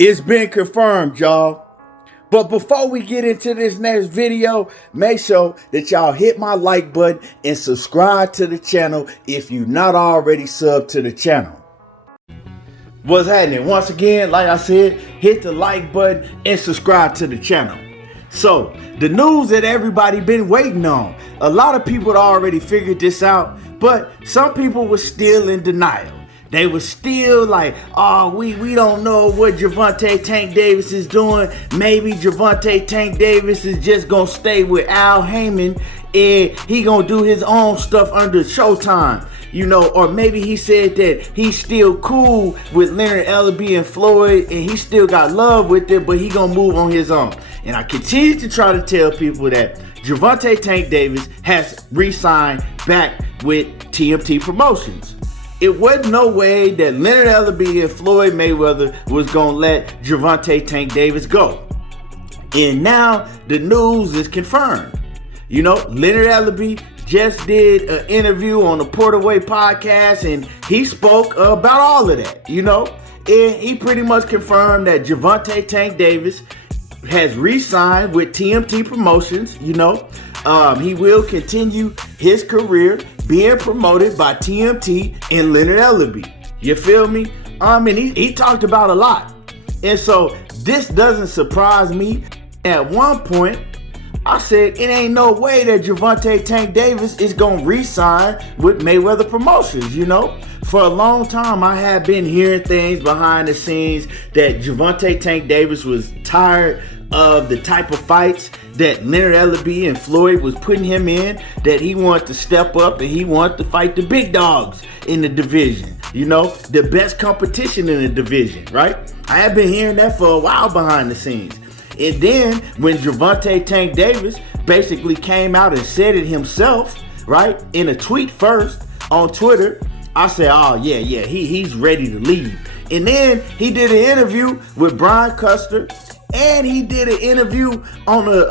It's been confirmed, y'all. But before we get into this next video, make sure that y'all hit my like button and subscribe to the channel if you're not already subbed to the channel. What's happening? Once again, like I said, hit the like button and subscribe to the channel. So, the news that everybody been waiting on. A lot of people already figured this out, but some people were still in denial. They were still like, oh, we don't know what Gervonta Tank Davis is doing. Maybe Gervonta Tank Davis is just going to stay with Al Heyman and he going to do his own stuff under Showtime. You know, or maybe he said that he's still cool with Leonard Ellerbe and Floyd and he still got love with it, but he going to move on his own. And I continue to try to tell people that Gervonta Tank Davis has re-signed back with TMT Promotions. It wasn't no way that Leonard Ellerbe and Floyd Mayweather was going to let Gervonta Tank Davis go. And now the news is confirmed. You know, Leonard Ellerbe just did an interview on the Portaway podcast and he spoke about all of that, you know. And he pretty much confirmed that Gervonta Tank Davis has re-signed with TMT Promotions, you know. He will continue his career being promoted by TMT and Leonard Ellerbe. You feel me? And he talked about a lot. And so this doesn't surprise me. At one point, I said, it ain't no way that Gervonta Tank Davis is going to re-sign with Mayweather Promotions, you know? For a long time, I had been hearing things behind the scenes that Gervonta Tank Davis was tired of the type of fights that Leonard Ellerbe and Floyd was putting him in, that he wanted to step up and he wanted to fight the big dogs in the division, you know, the best competition in the division, right? I have been hearing that for a while behind the scenes. And then when Gervonta Tank Davis basically came out and said it himself, right, in a tweet first on Twitter, I said, oh, yeah, he's ready to leave. And then he did an interview with Brian Custer. And he did an interview on the,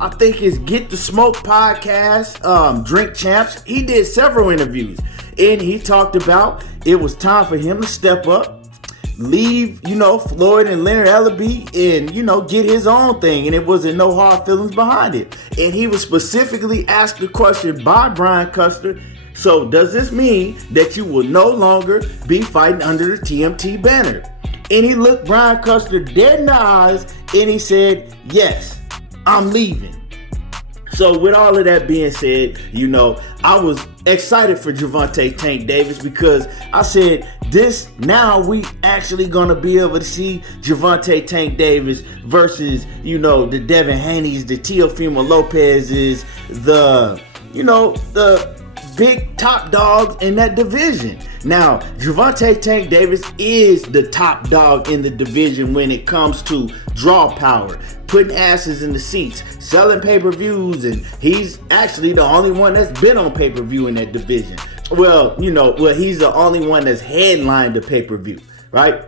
I think it's Get the Smoke podcast, Drink Champs. He did several interviews. And he talked about it was time for him to step up, leave, you know, Floyd and Leonard Ellerbe and, you know, get his own thing. And it wasn't no hard feelings behind it. And he was specifically asked the question by Brian Custer, so does this mean that you will no longer be fighting under the TMT banner? And he looked Brian Custer dead in the eyes and he said, yes, I'm leaving. So with all of that being said, you know, I was excited for Gervonta Tank Davis because I said this, now we actually going to be able to see Gervonta Tank Davis versus, you know, the Devin Haneys, the Teofimo Lopez's, the, you know, the big top dogs in that division. Now, Gervonta Tank Davis is the top dog in the division when it comes to draw power, putting asses in the seats, selling pay-per-views, and he's actually the only one that's been on pay-per-view in that division. Well, you know, he's the only one that's headlined the pay-per-view, right?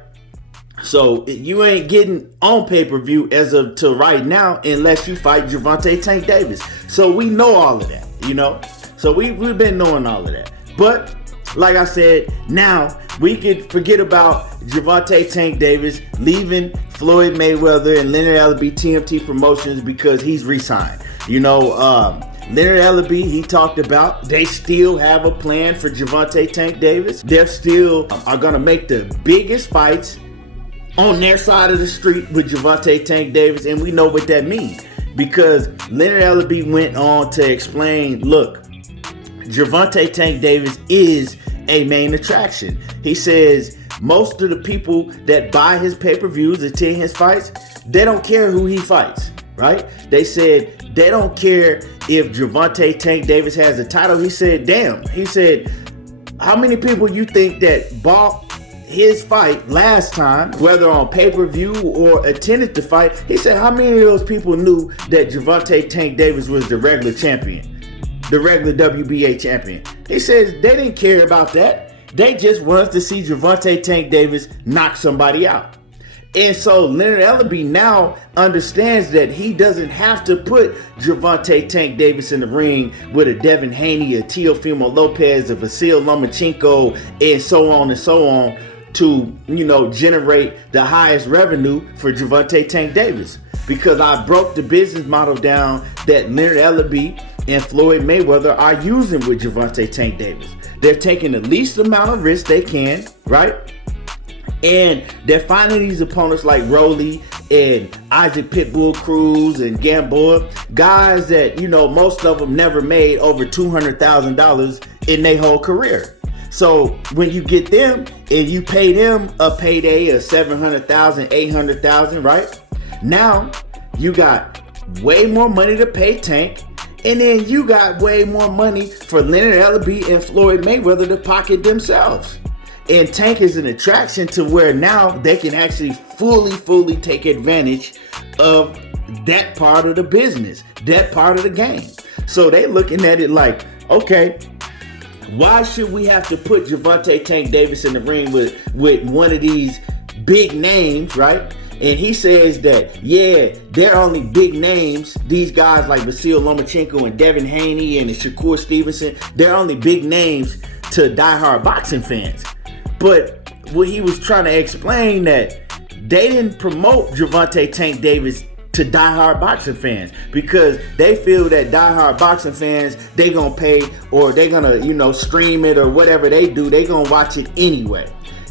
So you ain't getting on pay-per-view as of till right now unless you fight Gervonta Tank Davis. So we know all of that, you know? So we've been knowing all of that. But like I said, now we can forget about Gervonta Tank Davis leaving Floyd Mayweather and Leonard Ellerbe TMT Promotions because he's re-signed. You know, Leonard Ellerbe, he talked about they still have a plan for Gervonta Tank Davis. They still are going to make the biggest fights on their side of the street with Gervonta Tank Davis, and we know what that means because Leonard Ellerbe went on to explain, look, Gervonta Tank Davis is a main attraction. He says most of the people that buy his pay-per-views, attend his fights, they don't care who he fights, right? They said they don't care if Gervonta Tank Davis has a title. He said, damn. He said, how many people you think that bought his fight last time, whether on pay-per-view or attended the fight? He said, how many of those people knew that Gervonta Tank Davis was the regular champion? The regular WBA champion. He says they didn't care about that. They just wanted to see Gervonta Tank Davis knock somebody out. And so Leonard Ellerbe now understands that he doesn't have to put Gervonta Tank Davis in the ring with a Devin Haney, a Teofimo Lopez, a Vasyl Lomachenko, and so on and so on. to, generate the highest revenue for Gervonta Tank Davis. Because I broke the business model down that Leonard Ellerbe and Floyd Mayweather are using with Gervonta Tank Davis. They're taking the least amount of risk they can, right? And they're finding these opponents like Rolly and Isaac Pitbull Cruz and Gamboa, guys that, most of them never made over $200,000 in their whole career. So when you get them and you pay them a payday of $700,000, $800,000, right? Now you got way more money to pay Tank, and then you got way more money for Leonard Ellerbe and Floyd Mayweather to pocket themselves. And Tank is an attraction to where now they can actually fully take advantage of that part of the business, that part of the game. So they looking at it like, okay, why should we have to put Gervonta Tank Davis in the ring with one of these big names, right? And he says that, yeah, they're only big names. These guys like Vasyl Lomachenko and Devin Haney and Shakur Stevenson, they're only big names to diehard boxing fans. But what he was trying to explain that they didn't promote Gervonta Tank Davis to diehard boxing fans because they feel that diehard boxing fans, they gonna pay or they gonna, stream it or whatever they do, they gonna watch it anyway.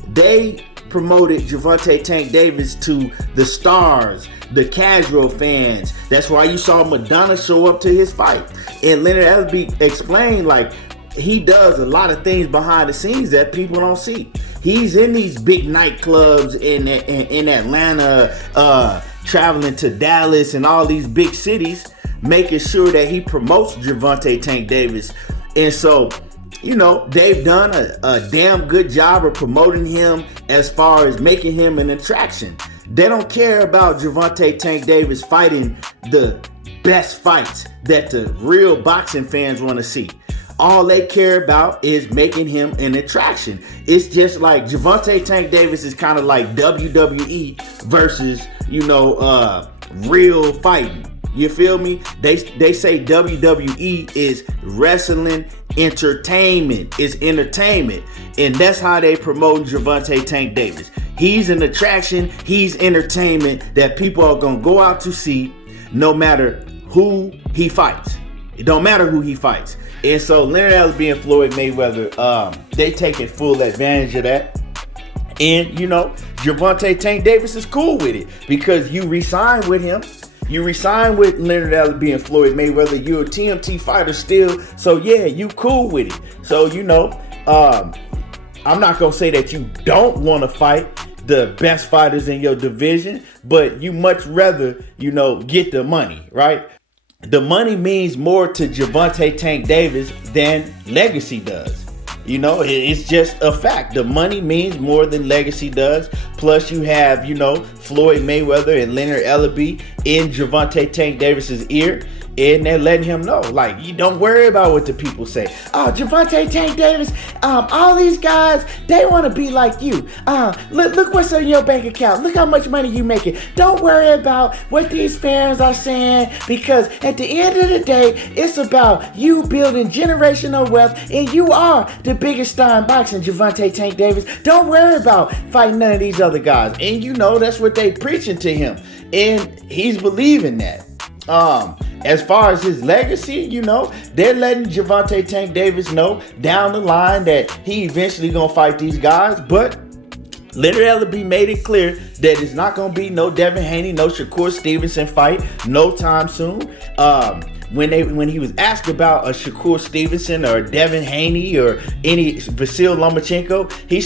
They promoted Gervonta Tank Davis to the stars, the casual fans. That's why you saw Madonna show up to his fight. And Leonard Ellerbe explained like he does a lot of things behind the scenes that people don't see. He's in these big nightclubs in Atlanta, traveling to Dallas and all these big cities, making sure that he promotes Gervonta Tank Davis. And so, they've done a damn good job of promoting him as far as making him an attraction. They don't care about Gervonta Tank Davis fighting the best fights that the real boxing fans want to see. All they care about is making him an attraction. It's just like Gervonta Tank Davis is kind of like WWE versus, real fighting. You feel me? They say WWE is wrestling entertainment. It's entertainment. And that's how they promote Gervonta Tank Davis. He's an attraction. He's entertainment that people are going to go out to see no matter who he fights. It don't matter who he fights. And so Leonard Ellerbe and Floyd Mayweather, they taking full advantage of that. And, Gervonta Tank Davis is cool with it because you re-sign with him. You re-sign with Leonard Ellerbe and Floyd Mayweather. You're a TMT fighter still. So, yeah, you cool with it. So, I'm not going to say that you don't want to fight the best fighters in your division, but you much rather, get the money, right? The money means more to Gervonta Tank Davis than legacy does. It's just a fact. The money means more than legacy does. Plus, you have, Floyd Mayweather and Leonard Ellerbe in Gervonta Tank Davis's ear. And they're letting him know, like, you don't worry about what the people say. Oh, Gervonta Tank Davis, all these guys, they want to be like you. Look what's in your bank account. Look how much money you making. Don't worry about what these fans are saying because at the end of the day, it's about you building generational wealth and you are the biggest star in boxing, Gervonta Tank Davis. Don't worry about fighting none of these other guys. And that's what they preaching to him. And he's believing that. As far as his legacy, they're letting Gervonta Tank Davis know down the line that he eventually gonna fight these guys. But Leonard Ellerbe made it clear that it's not gonna be no Devin Haney, no Shakur Stevenson fight no time soon. When he was asked about a Shakur Stevenson or Devin Haney or any Vasyl Lomachenko, he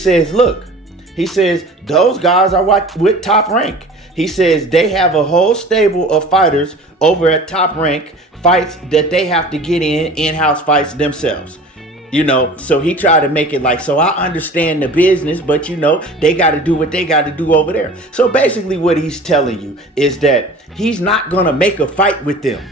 says those guys are with Top Rank. He says they have a whole stable of fighters over at Top Rank, fights that they have to get in-house fights themselves. So he tried to make it like, so I understand the business, but they got to do what they got to do over there. So basically what he's telling you is that he's not going to make a fight with them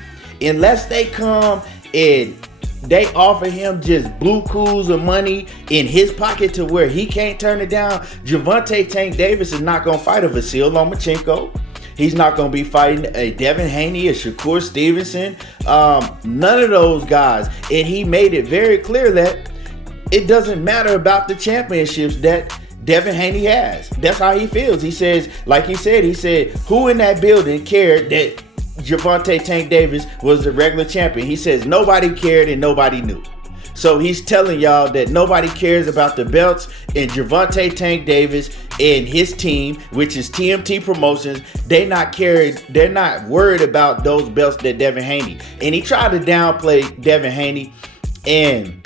unless they come and they offer him just blue cools of money in his pocket to where he can't turn it down. Gervonta Tank Davis is not going to fight a Vasyl Lomachenko. He's not going to be fighting a Devin Haney, a Shakur Stevenson. None of those guys. And he made it very clear that it doesn't matter about the championships, that Devin Haney has. That's how he feels. He says, like he said, who in that building cared that Gervonta Tank Davis was the regular champion? He says nobody cared and nobody knew. So he's telling y'all that nobody cares about the belts, and Gervonta Tank Davis and his team, which is TMT Promotions, they're not worried about those belts that Devin Haney. And he tried to downplay Devin Haney and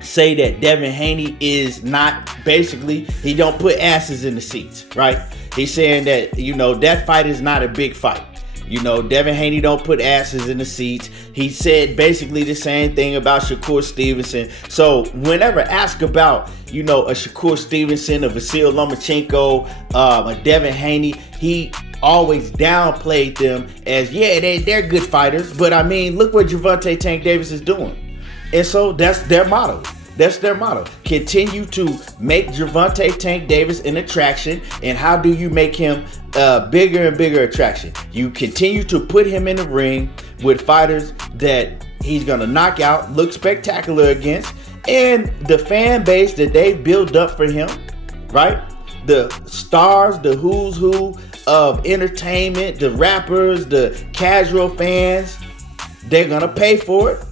say that Devin Haney is not, basically, he don't put asses in the seats, right? He's saying that, that fight is not a big fight. Devin Haney don't put asses in the seats. He said basically the same thing about Shakur Stevenson. So whenever asked about, a Shakur Stevenson, a Vasyl Lomachenko, a Devin Haney, he always downplayed them as, they're good fighters. But I mean, look what Gervonta Tank Davis is doing. And so that's their motto. That's their motto. Continue to make Gervonta Tank Davis an attraction. And how do you make him a bigger and bigger attraction? You continue to put him in the ring with fighters that he's going to knock out, look spectacular against, and the fan base that they build up for him, right? The stars, the who's who of entertainment, the rappers, the casual fans, they're going to pay for it.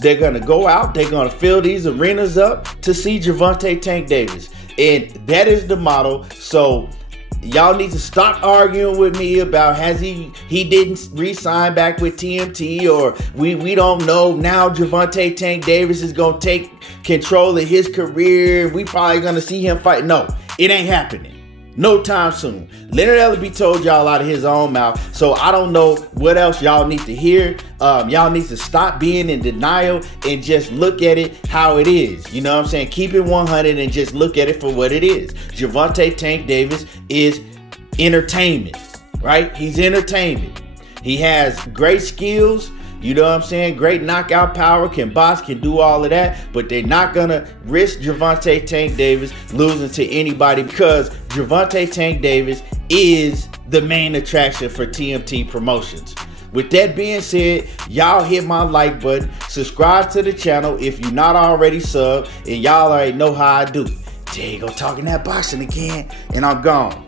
They're going to go out. They're going to fill these arenas up to see Gervonta Tank Davis. And that is the model. So y'all need to stop arguing with me about he didn't re-sign back with TMT, or we don't know. Now Gervonta Tank Davis is going to take control of his career. We probably going to see him fight. No, it ain't happening. No time soon. Leonard Ellerbe told y'all out of his own mouth. So I don't know what else y'all need to hear. Y'all need to stop being in denial and just look at it how it is. You know what I'm saying? Keep it 100 and just look at it for what it is. Gervonta Tank Davis is entertainment, right? He's entertainment. He has great skills. You know what I'm saying? Great knockout power, can box, can do all of that, but they're not going to risk Gervonta Tank Davis losing to anybody, because Gervonta Tank Davis is the main attraction for TMT Promotions. With that being said, y'all hit my like button, subscribe to the channel if you're not already subbed, and y'all already know how I do. There you go, talking that boxing again, and I'm gone.